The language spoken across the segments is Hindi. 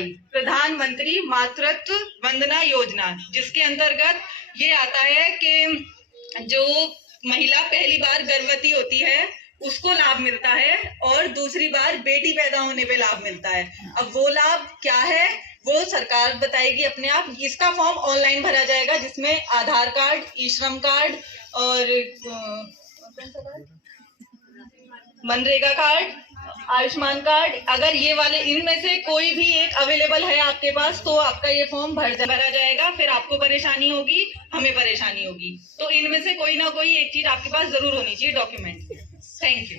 PMWY प्रधानमंत्री मातृत्व वंदना योजना, जिसके अंतर्गत ये आता है कि जो महिला पहली बार गर्भवती होती है उसको लाभ मिलता है और दूसरी बार बेटी पैदा होने पे लाभ मिलता है। अब वो लाभ क्या है वो सरकार बताएगी अपने आप। इसका फॉर्म ऑनलाइन भरा जाएगा, जिसमें आधार कार्ड, ई श्रम कार्ड और मनरेगा कार्ड, आयुष्मान कार्ड, अगर ये वाले इनमें से कोई भी एक अवेलेबल है आपके पास तो आपका ये फॉर्म भरा जाएगा। फिर आपको परेशानी होगी, हमें परेशानी होगी, तो इनमें से कोई ना कोई एक चीज आपके पास जरूर होनी चाहिए डॉक्यूमेंट। Thank you.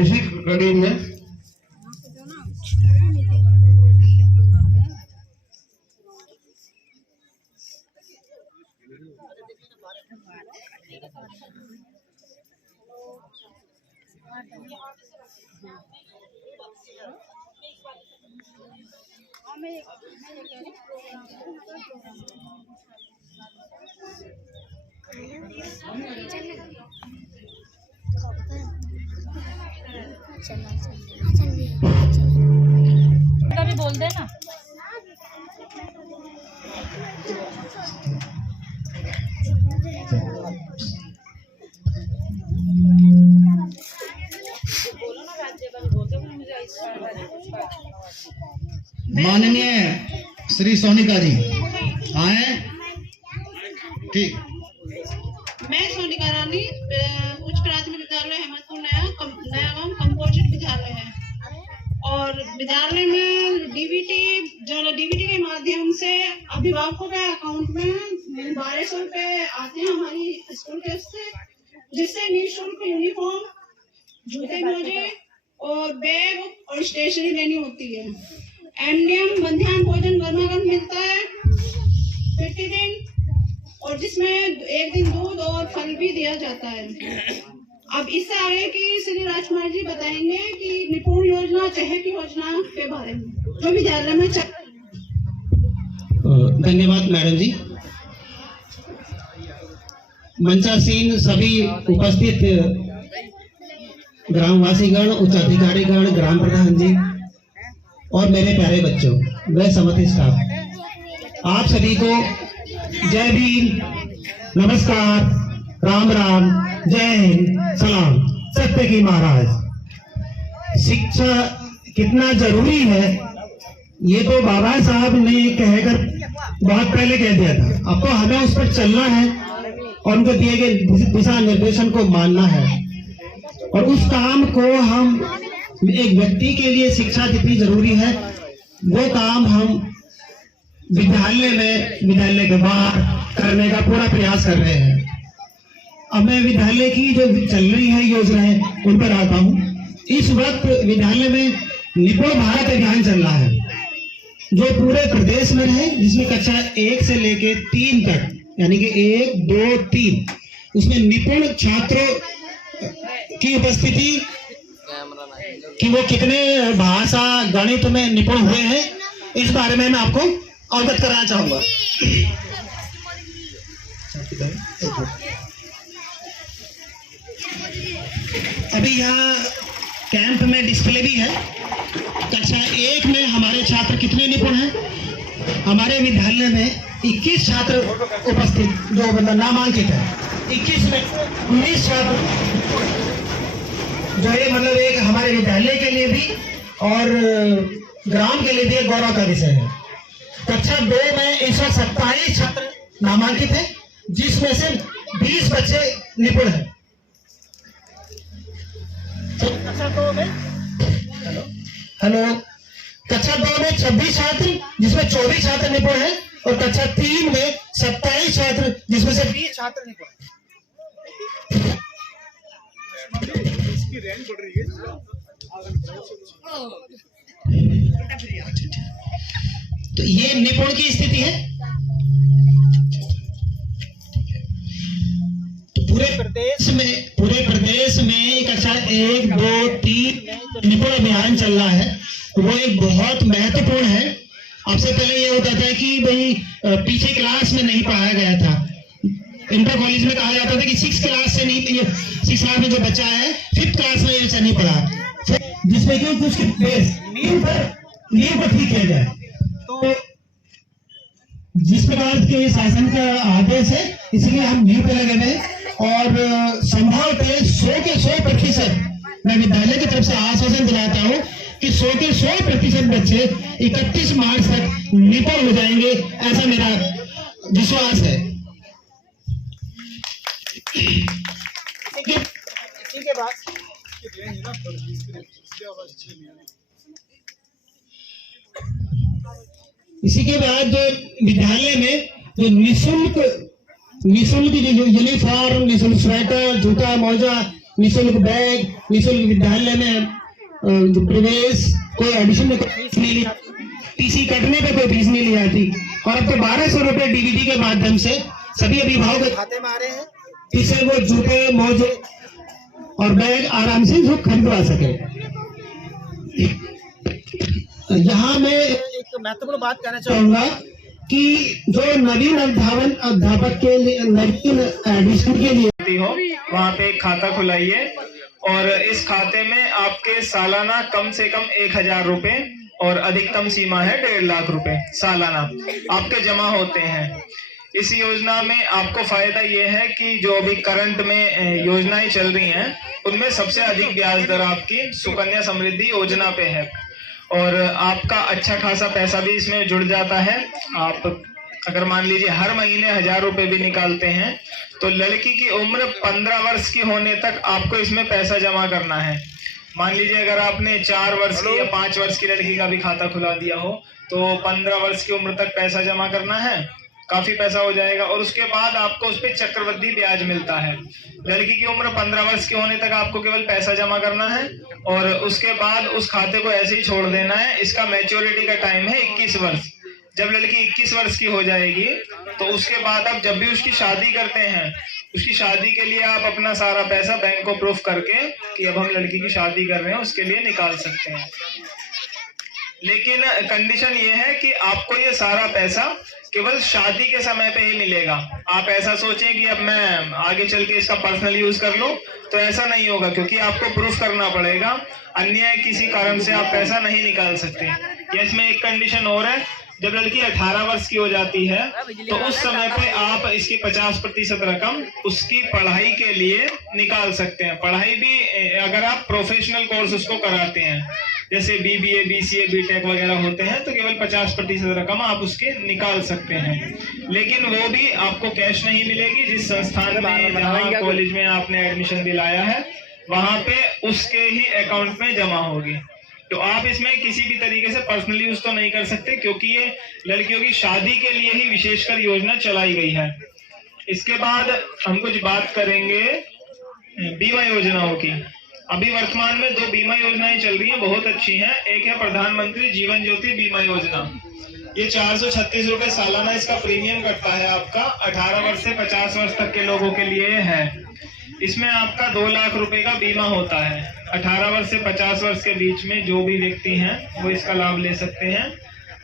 इसी कड़ी में भी बोल देना। माननीय श्री सोनिका जी आए। ठीक। मैं सोनिका रानी, उच्च प्राथमिक विद्यालय हेमतपुर नया गांव कंपोजिट विद्यालय है और विद्यालय में डीबीटी के माध्यम से अभिभावकों के अकाउंट में 1200 रुपए आते हैं हमारी स्कूल के से, जिससे निःशुल्क यूनिफॉर्म, जूते मोजे और बैग और स्टेशनरी लेनी होती है। एमडीएम मध्याह्न भोजन गर्मागर्म मिलता है 50 दिन, और जिसमें एक दिन दूध और फल भी दिया जाता है। अब इससे आगे की श्री राजकुमार जी बताएंगे कि निपुण योजना, चहक योजना के बारे में जो विद्यालय में चल। धन्यवाद मैडम जी। मंचासीन सभी उपस्थित ग्रामवासीगण, उच्चाधिकारीगण, ग्राम प्रधान जी और मेरे प्यारे बच्चों व समति स्टाफ, आप सभी को जय भीम, नमस्कार, राम राम, जय हिंद, सलाम। सत्य की महाराज। शिक्षा कितना जरूरी है ये तो बाबा साहब ने कहकर बहुत पहले कह दिया था। अब तो हमें उस पर चलना है और उनको दिए गए दिशा निर्देशन को मानना है, और उस काम को हम एक व्यक्ति के लिए शिक्षा जितनी जरूरी है वो काम हम विद्यालय में, विद्यालय के बाहर करने का पूरा प्रयास कर रहे हैं। अब मैं विद्यालय की जो चल रही है योजनाएं उन पर आता हूँ। इस वक्त विद्यालय में निपुण भारत अभियान चल रहा है जो पूरे प्रदेश में है, जिसमें कक्षा 1 से लेके 3 तक, यानी कि 1, 2, 3, उसमें निपुण छात्रों की उपस्थिति कि वो कितने भाषा गणित में निपुण हुए हैं इस बारे में मैं आपको अवगत कराना चाहूंगा। अभी यहाँ कैंप में डिस्प्ले भी है। कक्षा 1 में हमारे छात्र कितने निपुण हैं? हमारे विद्यालय में 21 छात्र उपस्थित जो मतलब नामांकित है। 21 में 19 छात्र जो है मतलब एक हमारे विद्यालय के लिए भी और ग्राम के लिए भी एक गौरव का विषय है। कक्षा 2 में इस वक्त 27 छात्र नामांकित है, जिसमें से 20 बच्चे निपुण हैं। कक्षा 2 में हेलो कक्षा 2 में 26 छात्र, जिसमें 24 छात्र निपुण हैं, और कक्षा 3 में 27 छात्र, जिसमें से 20 छात्र निपुण हैं। इसकी रैंक बढ़ रही है। तो ये निपुण की स्थिति है। तो पूरे प्रदेश में कक्षा 1, 2, 3 निपुण अभियान चल रहा है, वो एक बहुत महत्वपूर्ण है। अब से पहले ये होता था कि भाई पीछे क्लास में नहीं पढ़ाया गया था, इंटर कॉलेज में कहा जाता था कि 6 क्लास से नहीं, 6 क्लास में जो बच्चा है 5th क्लास में ये नहीं पढ़ा, जिसमें कि उसकी बेस नींव को ठीक किया जाए। तो जिस प्रकार के शासन का आदेश है, इसलिए हम नींव पे लगे हुए और संभव पे 100 के 100% मैं विद्यालय की तरफ से आश्वासन दिलाता हूँ कि 100 के 100% बच्चे 31 मार्च तक निपुण हो जाएंगे, ऐसा मेरा विश्वास है। इसी के बाद जो विद्यालय में जो निःशुल्क जो यूनिफॉर्म, निःशुल्क स्वेटर, जूता, मोजा, निःशुल्क बैग, निःशुल्क विद्यालय में जो प्रवेश, कोई एडिशन में कोई फीस नहीं ली, टीसी कटने पे कोई फीस नहीं ली जाती। और अब तो 1200 रुपए डीबीटी के माध्यम से सभी अभिभावकों के खाते में आ रहे हैं, इससे वो जूते, मोजे और बैग आराम से जो खरीदवा सके। यहाँ मैं एक महत्वपूर्ण बात कहना चाहूंगा कि जो नवीन अध्यापक के लिए, नवीन एडिशन के लिए हो, वहाँ पे एक खाता खुलाइए और इस खाते में आपके सालाना कम से कम 1000 रुपए और अधिकतम सीमा है 1.5 लाख रुपए सालाना आपके जमा होते हैं। इस योजना में आपको फायदा ये है कि जो अभी करंट में योजनाएं चल रही हैं उनमें सबसे अधिक ब्याज दर आपकी सुकन्या समृद्धि योजना पे है और आपका अच्छा खासा पैसा भी इसमें जुड़ जाता है। आप अगर मान लीजिए हर महीने 1000 रुपए भी निकालते हैं तो लड़की की उम्र 15 वर्ष की होने तक आपको इसमें पैसा जमा करना है। मान लीजिए अगर आपने 4 वर्ष की या 5 वर्ष की लड़की का भी खाता खुला दिया हो तो 15 वर्ष की उम्र तक पैसा जमा करना है, काफी पैसा हो जाएगा और उसके बाद आपको उस पर चक्रवृद्धि ब्याज मिलता है। लड़की की उम्र 15 वर्ष के होने तक आपको केवल पैसा जमा करना है और उसके बाद उस खाते को ऐसे ही छोड़ देना है। इसका मैच्योरिटी का टाइम है 21 वर्ष। जब लड़की 21 वर्ष की हो जाएगी तो उसके बाद आप जब भी उसकी शादी करते हैं, उसकी शादी के लिए आप अपना सारा पैसा बैंक को प्रूफ करके कि अब हम लड़की की शादी कर रहे हैं उसके लिए निकाल सकते हैं। लेकिन कंडीशन ये है कि आपको ये सारा पैसा केवल शादी के समय पे ही मिलेगा। आप ऐसा सोचें कि अब मैं आगे चल के इसका पर्सनल यूज कर लूं तो ऐसा नहीं होगा, क्योंकि आपको प्रूफ करना पड़ेगा, अन्य किसी कारण से आप पैसा नहीं निकाल सकते। या इसमें एक कंडीशन और है, जब लड़की 18 वर्ष की हो जाती है तो उस समय पे आप इसकी 50% रकम उसकी पढ़ाई के लिए निकाल सकते हैं। पढ़ाई भी अगर आप प्रोफेशनल कोर्स उसको कराते हैं जैसे BBA, BCA, BTech वगैरह होते हैं तो केवल 50% रकम आप उसके निकाल सकते हैं। लेकिन वो भी आपको कैश नहीं मिलेगी। जिस संस्थान में, जहाँ कॉलेज में आपने एडमिशन दिलाया है वहां पे उसके ही अकाउंट में जमा होगी। तो आप इसमें किसी भी तरीके से पर्सनल यूज तो नहीं कर सकते, क्योंकि ये लड़कियों की शादी के लिए ही विशेषकर योजना चलाई गई है। इसके बाद हम कुछ बात करेंगे बीमा योजनाओं की। अभी वर्तमान में 2 बीमा योजनाएं चल रही हैं, बहुत अच्छी हैं। एक है प्रधानमंत्री जीवन ज्योति बीमा योजना। ये 436 रुपए सालाना इसका प्रीमियम कटता है आपका। 18 वर्ष से 50 वर्ष तक के लोगों के लिए है। इसमें आपका 2 लाख रुपए का बीमा होता है। 18 वर्ष से 50 वर्ष के बीच में जो भी व्यक्ति हैं वो इसका लाभ ले सकते हैं।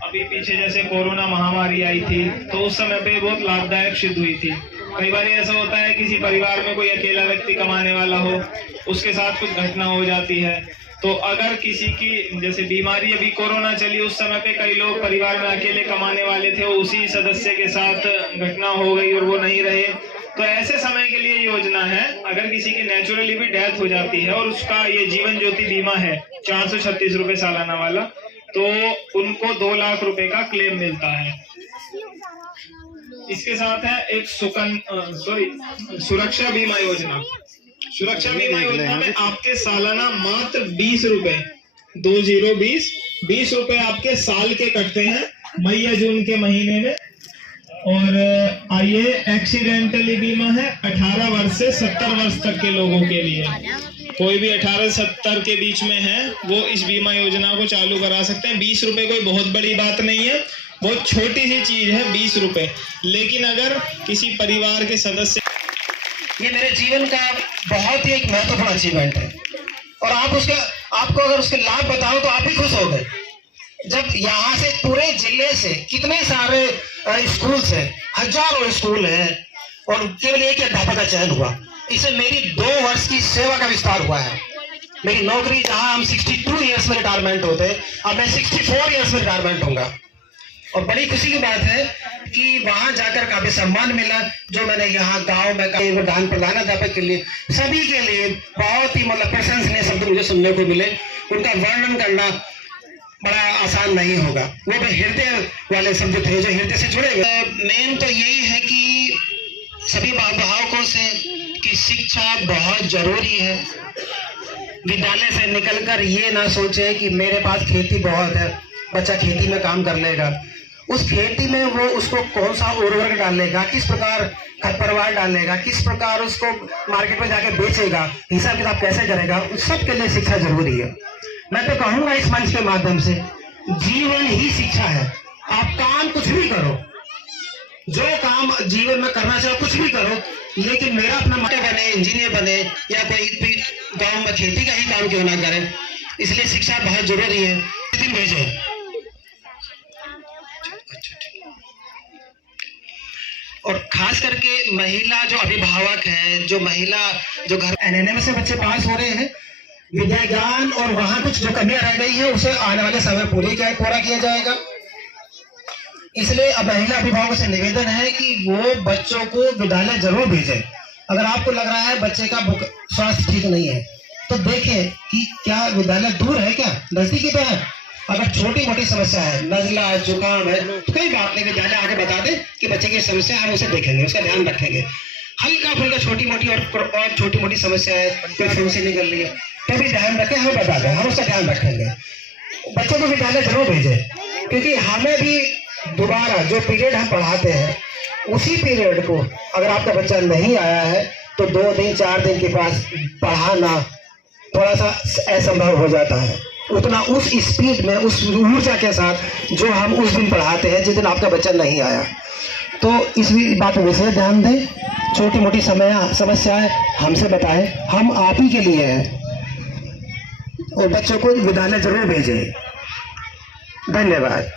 अभी पीछे जैसे कोरोना महामारी आई थी तो उस समय पे बहुत लाभदायक सिद्ध हुई थी। कई बार ऐसा होता है किसी परिवार में कोई अकेला व्यक्ति कमाने वाला हो, उसके साथ कुछ घटना हो जाती है, तो अगर किसी की जैसे बीमारी, अभी कोरोना चली उस समय पे कई लोग परिवार में अकेले कमाने वाले थे, उसी सदस्य के साथ घटना हो गई और वो नहीं रहे, तो ऐसे समय के लिए योजना है। अगर किसी की नेचुरली भी डेथ हो जाती है और उसका ये जीवन ज्योति बीमा है 436 रुपए सालाना वाला, तो उनको 2 लाख रुपए का क्लेम मिलता है। इसके साथ है एक सुरक्षा बीमा योजना। सुरक्षा बीमा योजना में आपके सालाना मात्र 20 रुपए 20 रुपए आपके साल के कटते हैं मई या जून के महीने में। और आइए एक्सीडेंटली बीमा है 18 वर्ष से 70 वर्ष तक के लोगों के लिए। कोई भी 18 से 70 के बीच में है वो इस बीमा योजना को चालू करा सकते हैं। 20 रुपए कोई बहुत बड़ी बात नहीं है, बहुत छोटी सी चीज है 20 रुपए। लेकिन अगर किसी परिवार के सदस्य, ये मेरे जीवन का बहुत ही एक महत्वपूर्ण अचीवमेंट है और आपको अगर उसके लाभ बताओ तो आप भी खुश हो गए। जब यहाँ से पूरे जिले से कितने सारे स्कूल्स हैं, हजारों स्कूल हैं और केवल एक ही अध्यापक का चयन हुआ। इसमें मेरी 2 वर्ष की सेवा का विस्तार हुआ है। मेरी नौकरी जहां हम 62 ईयर्स में रिटायरमेंट होते, अब मैं 64 ईयर्स में रिटायरमेंट होऊंगा। और बड़ी खुशी की बात है कि वहां जाकर काफी सम्मान मिला, जो मैंने यहाँ गांव में दान प्रदान अध्यापक के लिए सभी के लिए बहुत ही मतलब प्रशंसनीय शब्द मुझे सुनने को मिले। उनका वर्णन करना बड़ा आसान नहीं होगा, वो भी हृदय वाले शब्द थे जो हृदय से जुड़े हुए। मेन तो यही है कि सभी अभिभावकों से कि शिक्षा बहुत जरूरी है। विद्यालय से निकलकर ये ना सोचे कि मेरे पास खेती बहुत है, बच्चा खेती में काम कर लेगा। उस खेती में वो उसको कौन सा उर्वरक डालेगा, किस प्रकार खरपतवार डालेगा, किस प्रकार उसको मार्केट में जाके बेचेगा, हिसाब किताब कैसे करेगा, उस सब के लिए शिक्षा जरूरी है। मैं तो कहूंगा इस मंच के माध्यम से, जीवन ही शिक्षा है। आप काम कुछ भी करो, जो काम जीवन में करना चाहो कुछ भी करो, लेकिन मेरा अपना मास्टर बने, इंजीनियर बने या कोई भी गांव में खेती का ही काम क्यों ना करें। इसलिए शिक्षा बहुत जरूरी है। दिन भेजे और खास करके महिला जो अभिभावक है, जो महिला जो घर एनएनएम से बच्चे पास हो रहे हैं, विद्या ज्ञान और वहां कुछ जो कमियां रह गई है उसे आने वाले समय पूरा किया जाएगा। इसलिए अब महिला अभिभावकों से निवेदन है कि वो बच्चों को विद्यालय जरूर भेजें। अगर आपको लग रहा है बच्चे का स्वास्थ्य ठीक नहीं है तो देखें कि क्या विद्यालय दूर है, क्या नजदीकी पे है। अगर छोटी मोटी समस्या है, नजला जुकाम है, तो कोई बात नहीं, विद्यालय आगे बता दे कि बच्चे की समस्या, हम उसे देखेंगे, उसका ध्यान रखेंगे। हल्का फुल्का छोटी मोटी और छोटी मोटी समस्या है, कोई फुंसी निकल रही है तो भी ध्यान रखें, हमें बता दें, हम उसका ध्यान रखेंगे। बच्चों को विद्यालय जरूर भेजें, क्योंकि हमें भी दोबारा जो पीरियड हम पढ़ाते हैं उसी पीरियड को अगर आपका बच्चा नहीं आया है तो 2 दिन 4 दिन के पास पढ़ाना थोड़ा सा असंभव हो जाता है। उतना उस स्पीड में, उस ऊर्जा के साथ जो हम उस दिन पढ़ाते हैं जिस दिन आपका बच्चा नहीं आया। तो इस बात पर विशेष ध्यान दें। छोटी मोटी समस्याएं हमसे बताएं, हम आप ही के लिए हैं। और बच्चों को विद्यालय जरूर भेजें। धन्यवाद।